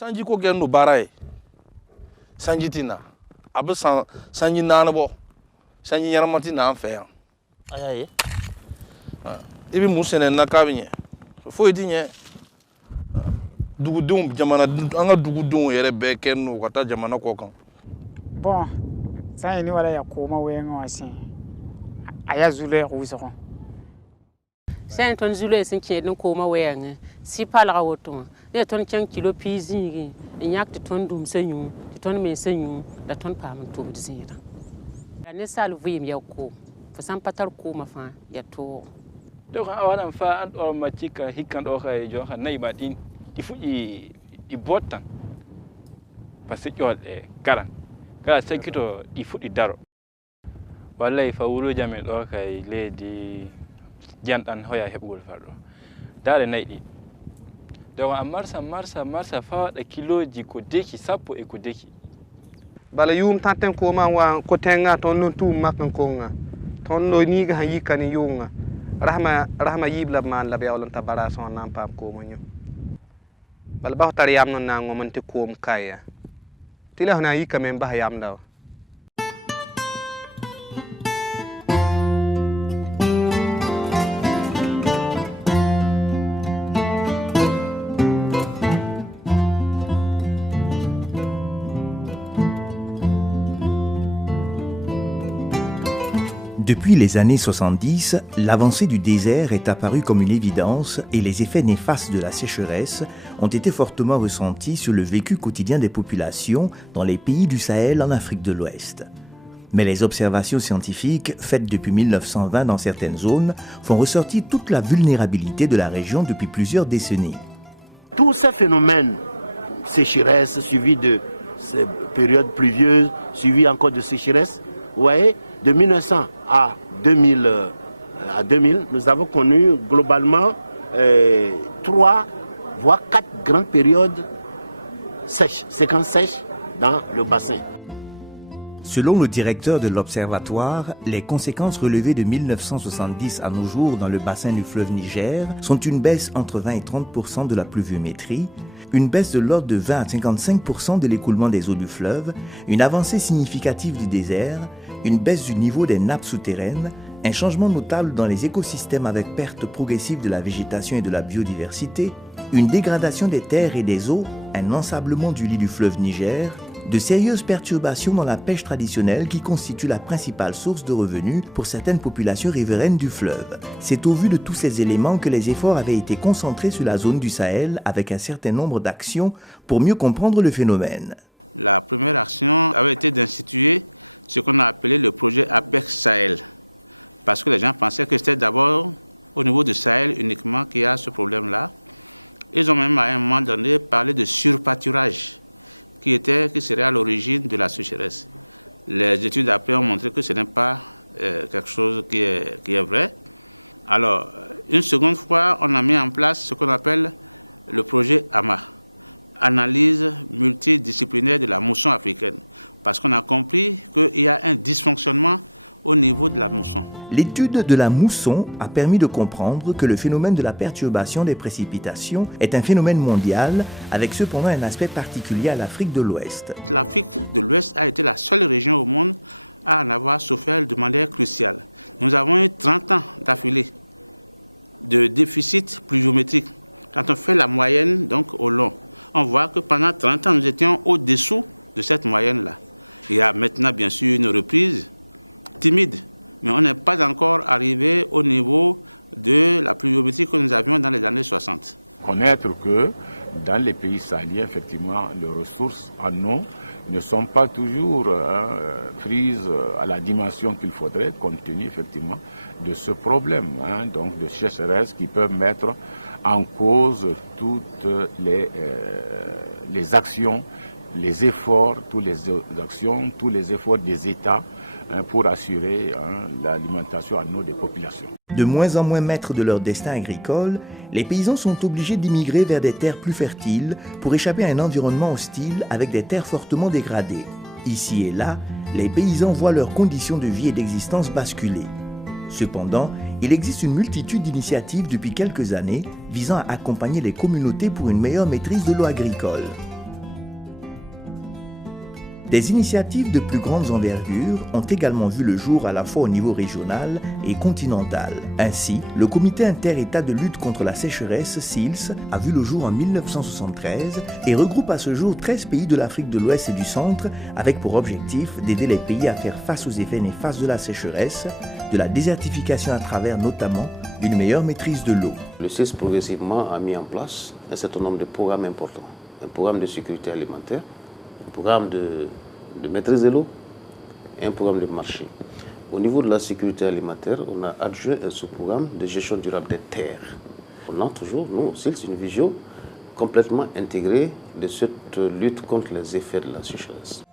sanji ko gendo baray sanji tina abe sanji nanabo sanji yaramati na anfe ayaye ibi musene na kabinye fo idinye dugudum jamana anga dugudum yere be kenno kata jamana ko kan bon sai ni wala ya koma wenga wasi aya zule ruso sai ton zule sin ke din koma wenga si pala woto ne ton ken kilo pizingi nyak ton dum senyu ton me senyu da ton pam to bizira ne sal vuyim yakko fa san patar ko mafa ya to donc awana fa an o matika hikan do kay jo han nay batin di fuji di botan parce que kala sekito di fudi daro wallahi fa wuro jame do kay ledi jantan hoya hebgol fardo dare naydi donc marsa fa da kiloji ko deki sappo e ko deki bala yum tanten ko ma wa ko tenga ton non tu makan ko nga ton no ni ga yikani yunga rahma yibla man la bewlan tabara son nan pam ko mo nyu bal ba tar yam non na ngom te ko kaya tila hona yika men ba yam daw. Depuis les années 70, l'avancée du désert est apparue comme une évidence et les effets néfastes de la sécheresse ont été fortement ressentis sur le vécu quotidien des populations dans les pays du Sahel en Afrique de l'Ouest. Mais les observations scientifiques faites depuis 1920 dans certaines zones font ressortir toute la vulnérabilité de la région depuis plusieurs décennies. Tous ces phénomènes, sécheresse suivis de ces périodes pluvieuses, suivies encore de sécheresse, vous voyez, de 1900 à 2000, nous avons connu globalement 3 voire 4 grandes périodes sèches, séquences sèches dans le bassin. Selon le directeur de l'Observatoire, les conséquences relevées de 1970 à nos jours dans le bassin du fleuve Niger sont une baisse entre 20 et 30% de la pluviométrie, une baisse de l'ordre de 20 à 55% de l'écoulement des eaux du fleuve, une avancée significative du désert, une baisse du niveau des nappes souterraines, un changement notable dans les écosystèmes avec perte progressive de la végétation et de la biodiversité, une dégradation des terres et des eaux, un ensablement du lit du fleuve Niger, de sérieuses perturbations dans la pêche traditionnelle qui constitue la principale source de revenus pour certaines populations riveraines du fleuve. C'est au vu de tous ces éléments que les efforts avaient été concentrés sur la zone du Sahel avec un certain nombre d'actions pour mieux comprendre le phénomène. La première action avait été d'instituer ce qu'on a appelé le projet APEX Sahel. Parce que les gens pensaient que c'était d'abord au niveau du Sahel uniquement qu'il y a ce problème-là. Ils ont même à un moment donné parlé de surpâturage qui serait à l'origine de la sécheresse. Les études après ont montré que ce n'est pas quelque chose qui est vrai. Alors, une seconde fois, on a mis en place ce qu'on appelle le projet AMA. Analyse multidisciplinaire de la mousson africaine, parce qu'on a compris qu'il y a un dysfonctionnement au niveau de la mousson. L'étude de la mousson a permis de comprendre que le phénomène de la perturbation des précipitations est un phénomène mondial, avec cependant un aspect particulier à l'Afrique de l'Ouest. L'Afrique de l'Ouest a été la seule région au monde à en avoir souffert de manière cruciale. Nous avons eu 30 ans d'affilée de déficit pluviométrique. Quand on fait la moyenne, donc au long, on voit que pendant 30 ans, nous étions au-dessous de cette moyenne-là. Il y a maintenant, bien sûr, une reprise timide, mais on n'est pas encore arrivé au niveau de la pluviométrie que nous avions dans les années 60. Connaître que dans les pays sahéliens, effectivement, les ressources en eau ne sont pas toujours prises à la dimension qu'il faudrait, compte tenu, effectivement, de ce problème, donc de sécheresse qui peuvent mettre en cause toutes les actions, les efforts, toutes les actions, tous les efforts des États pour assurer l'alimentation en eau des populations. De moins en moins maîtres de leur destin agricole, les paysans sont obligés d'immigrer vers des terres plus fertiles pour échapper à un environnement hostile avec des terres fortement dégradées. Ici et là, les paysans voient leurs conditions de vie et d'existence basculer. Cependant, il existe une multitude d'initiatives depuis quelques années visant à accompagner les communautés pour une meilleure maîtrise de l'eau agricole. Des initiatives de plus grandes envergures ont également vu le jour à la fois au niveau régional et continental. Ainsi, le Comité inter-État de lutte contre la sécheresse, CILS, a vu le jour en 1973 et regroupe à ce jour 13 pays de l'Afrique de l'Ouest et du Centre avec pour objectif d'aider les pays à faire face aux effets néfastes de la sécheresse, de la désertification à travers notamment une meilleure maîtrise de l'eau. Le CILS progressivement a mis en place un certain nombre de programmes importants. Un programme de sécurité alimentaire, un programme de maîtrise de l'eau et un programme de marché. Au niveau de la sécurité alimentaire, on a adjoint un sous-programme de gestion durable des terres. On a toujours, nous aussi, une vision complètement intégrée de cette lutte contre les effets de la sécheresse.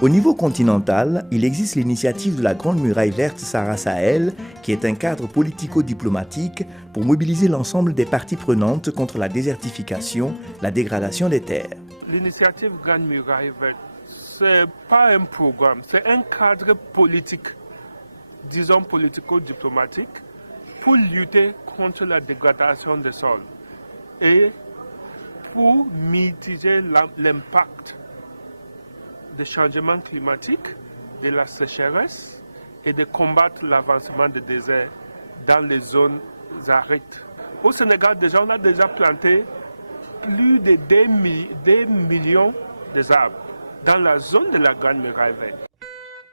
Au niveau continental, il existe l'initiative de la Grande Muraille Verte Sahara-Sahel, qui est un cadre politico-diplomatique pour mobiliser l'ensemble des parties prenantes contre la désertification, la dégradation des terres. L'initiative Grande Muraille Verte, ce n'est pas un programme, c'est un cadre politique, disons politico-diplomatique, pour lutter contre la dégradation des sols et pour mitiger l'impact des changements climatiques, de la sécheresse et de combattre l'avancement des déserts dans les zones arides. Au Sénégal, déjà, on a déjà planté plus de 2 millions d'arbres dans la zone de la Grande Muraille Verte.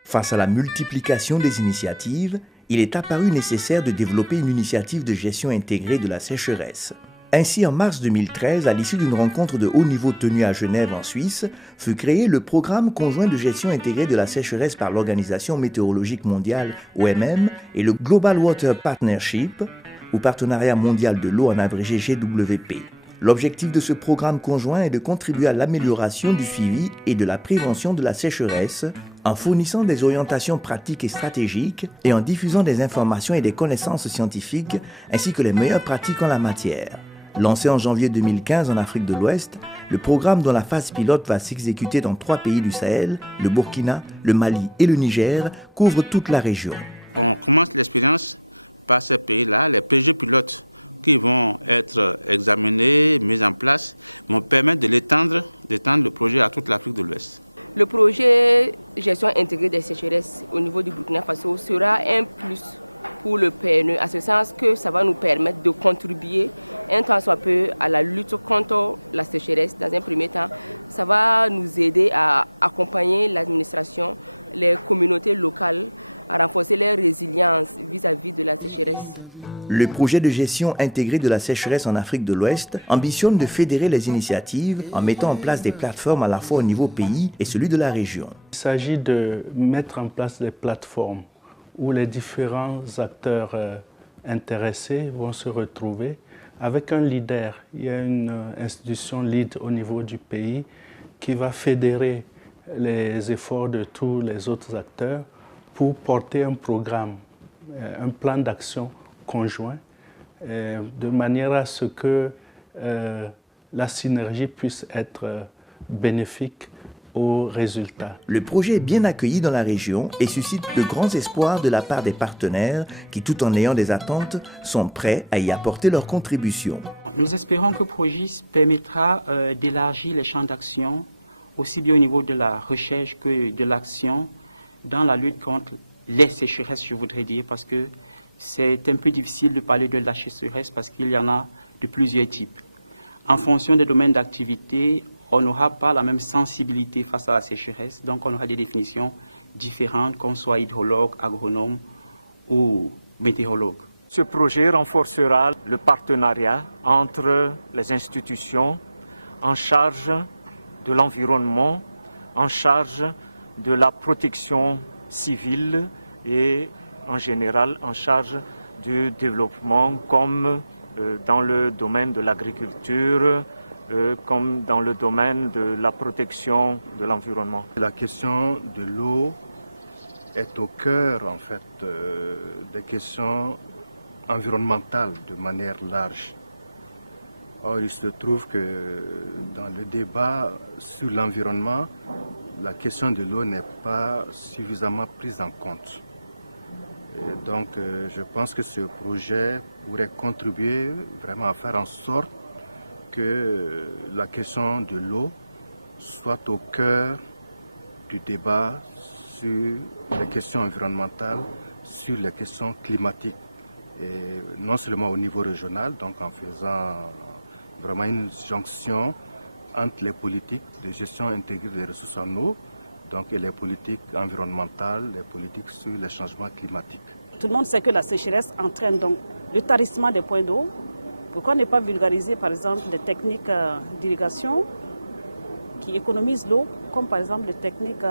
Face à la multiplication des initiatives, il est apparu nécessaire de développer une initiative de gestion intégrée de la sécheresse. Ainsi, en mars 2013, à l'issue d'une rencontre de haut niveau tenue à Genève en Suisse, fut créé le Programme conjoint de gestion intégrée de la sécheresse par l'Organisation météorologique mondiale, OMM, et le Global Water Partnership, ou Partenariat mondial de l'eau en abrégé GWP. L'objectif de ce programme conjoint est de contribuer à l'amélioration du suivi et de la prévention de la sécheresse en fournissant des orientations pratiques et stratégiques et en diffusant des informations et des connaissances scientifiques ainsi que les meilleures pratiques en la matière. Lancé en janvier 2015 en Afrique de l'Ouest, le programme dont la phase pilote va s'exécuter dans 3 pays du Sahel, le Burkina, le Mali et le Niger, couvre toute la région. On commence l'expérience par ces pays-là. Les projets pilotes qui vont être examinés, mis en place, vont permettre de l'étendre le projet à toute l'Afrique de l'Ouest. Le projet gestion intégrée des sécheresses au niveau du Burkina Faso sera un plus pour le PNE, à ce sens que ça va nous permettre de contribuer un tant soit peu à la lutte contre la sécheresse. Dans un premier temps, ça va nous aider à accompagner l'administration, les communautés locales, à renforcer leur résilience vis-à-vis de la sécheresse. Le projet de gestion intégrée de la sécheresse en Afrique de l'Ouest ambitionne de fédérer les initiatives en mettant en place des plateformes à la fois au niveau pays et celui de la région. Il s'agit de mettre en place des plateformes où les différents acteurs intéressés vont se retrouver avec un leader. Il y a une institution lead au niveau du pays qui va fédérer les efforts de tous les autres acteurs pour porter un programme, un plan d'action conjoint, de manière à ce que la synergie puisse être bénéfique aux résultats. Le projet est bien accueilli dans la région et suscite de grands espoirs de la part des partenaires qui, tout en ayant des attentes, sont prêts à y apporter leur contribution. Nous espérons que Progis permettra d'élargir les champs d'action, aussi bien au niveau de la recherche que de l'action, dans la lutte contre les sécheresses, je voudrais dire, parce que c'est un peu difficile de parler de la sécheresse parce qu'il y en a de plusieurs types. En fonction des domaines d'activité, on n'aura pas la même sensibilité face à la sécheresse, donc on aura des définitions différentes, qu'on soit hydrologue, agronome ou météorologue. Ce projet renforcera le partenariat entre les institutions en charge de l'environnement, en charge de la protection civile et en général en charge du développement comme dans le domaine de l'agriculture, comme dans le domaine de la protection de l'environnement. La question de l'eau est au cœur en fait des questions environnementales de manière large. Or, il se trouve que dans le débat sur l'environnement, la question de l'eau n'est pas suffisamment prise en compte. Et donc, je pense que ce projet pourrait contribuer vraiment à faire en sorte que la question de l'eau soit au cœur du débat sur les questions environnementales, sur les questions climatiques, et non seulement au niveau régional, donc en faisant vraiment une jonction entre les politiques de gestion intégrée des ressources en eau, donc, et les politiques environnementales, les politiques sur les changements climatiques. Tout le monde sait que la sécheresse entraîne donc le tarissement des points d'eau. Pourquoi ne pas vulgariser par exemple des techniques d'irrigation qui économisent l'eau, comme par exemple les techniques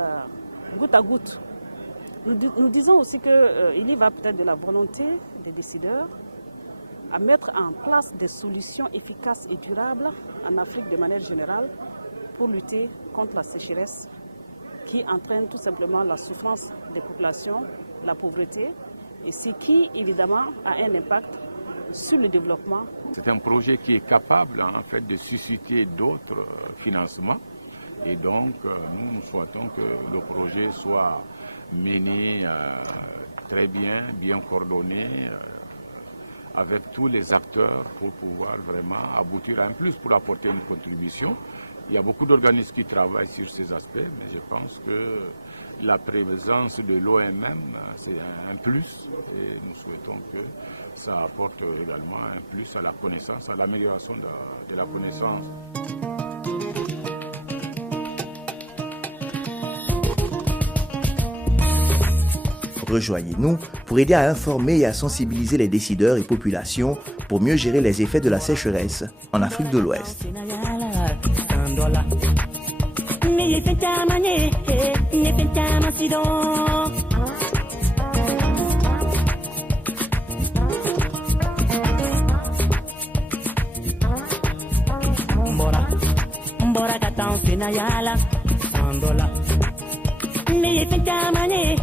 goutte à goutte. Nous disons aussi qu'il y va peut-être de la volonté des décideurs à mettre en place des solutions efficaces et durables en Afrique de manière générale pour lutter contre la sécheresse qui entraîne tout simplement la souffrance des populations, la pauvreté, et ce qui évidemment a un impact sur le développement. C'est un projet qui est capable en fait de susciter d'autres financements, et donc nous souhaitons que le projet soit mené très bien coordonné avec tous les acteurs pour pouvoir vraiment aboutir à un plus, pour apporter une contribution. Il y a beaucoup d'organismes qui travaillent sur ces aspects, mais je pense que la présence de l'OMM, c'est un plus, et nous souhaitons que ça apporte également un plus à la connaissance, à l'amélioration de la connaissance. Rejoignez-nous pour aider à informer et à sensibiliser les décideurs et populations pour mieux gérer les effets de la sécheresse en Afrique de l'Ouest. Mbora katan senayala sandola. Me fenta mane